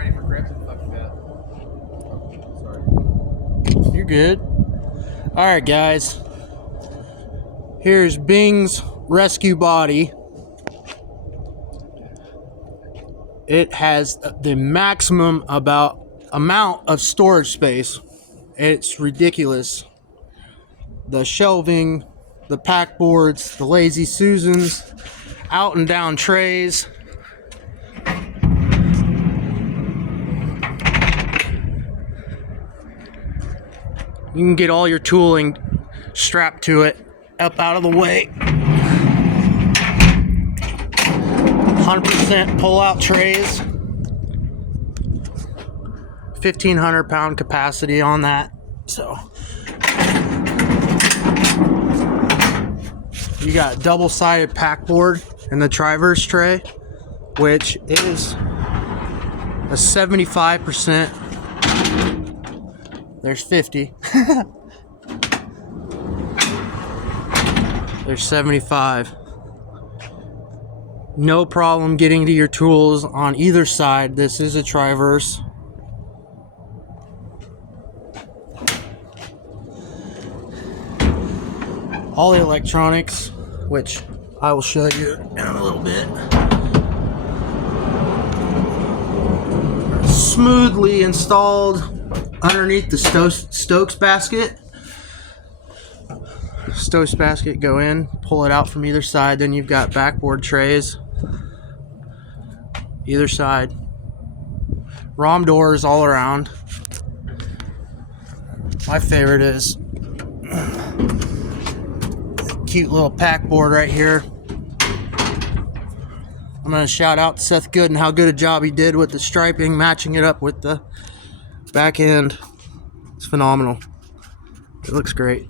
ready for grips and fucking bad. Oh, sorry. You're good. Alright, guys. Here's Byng's rescue body. It has the maximum amount of storage space. It's ridiculous. The shelving, the pack boards, the lazy Susans, out and down trays. You can get all your tooling strapped to it, up out of the way. 100% pull-out trays. 1,500 pound capacity on that. So you got double-sided pack board in the Triverse tray, which is a 75%. There's 50. There's 75. No problem getting to your tools on either side. This is a Triverse. All the electronics, which I will show you in a little bit, are smoothly installed underneath the Stokes basket. Stokes basket, go in, pull it out from either side. Then you've got backboard trays either side. ROM doors all around. My favorite is cute little pack board right here. I'm going to shout out to Seth Good and how good a job he did with the striping, matching it up with the back end. It's phenomenal. It looks great.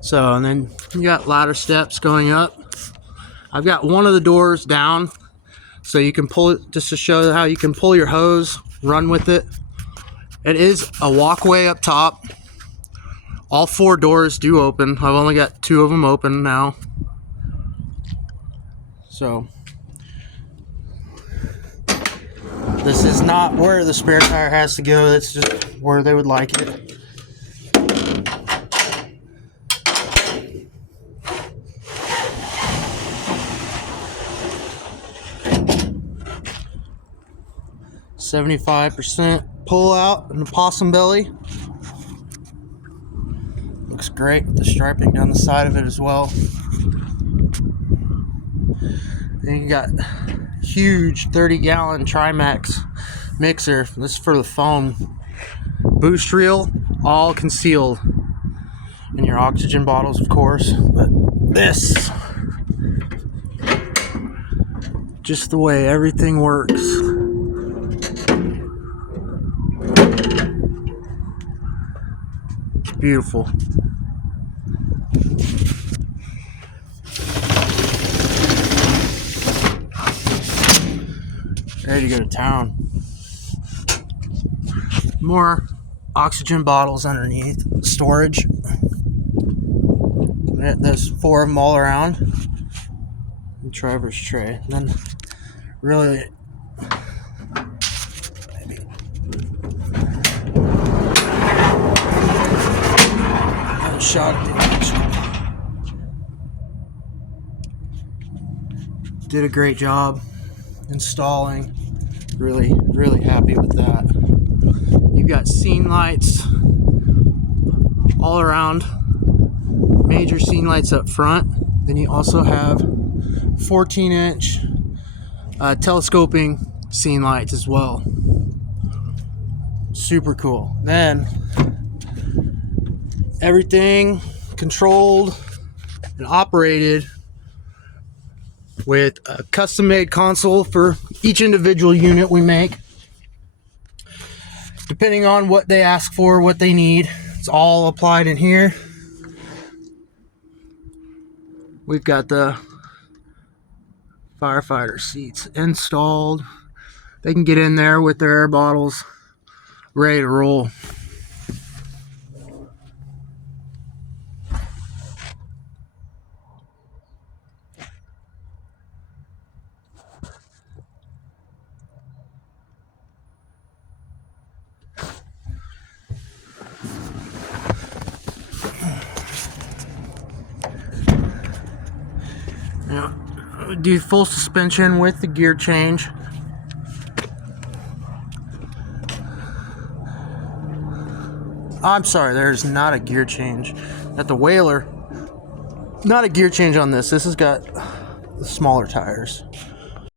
So, and then you got ladder steps going up. I've got one of the doors down, so you can pull it, just to show how you can pull your hose, run with it. It is a walkway up top. All 4 doors do open. I've only got 2 of them open now. So this is not where the spare tire has to go. That's just where they would like it. %, pull out in the possum belly. Looks great with the striping down the side of it as well. Then you got huge 30-gallon Trimax mixer. This is for the foam. Boost reel, all concealed. And your oxygen bottles, of course. But this, just the way everything works. It's beautiful. Ready to go to town. More oxygen bottles underneath storage. There's 4 of them all around. The Triverse tray. And then really, maybe another shot at the action. Did a great job installing. Really happy with that. You've got scene lights all around, major scene lights up front. Then you also have 14-inch telescoping scene lights as well. Super cool. Then everything controlled and operated with a custom-made console for each individual unit we make. Depending on what they ask for, what they need, it's all applied in here. We've got the firefighter seats installed. They can get in there with their air bottles, ready to roll. do full suspension with the gear change. I'm sorry, there's not a gear change at the Whaler. Not a gear change on this. This has got smaller tires.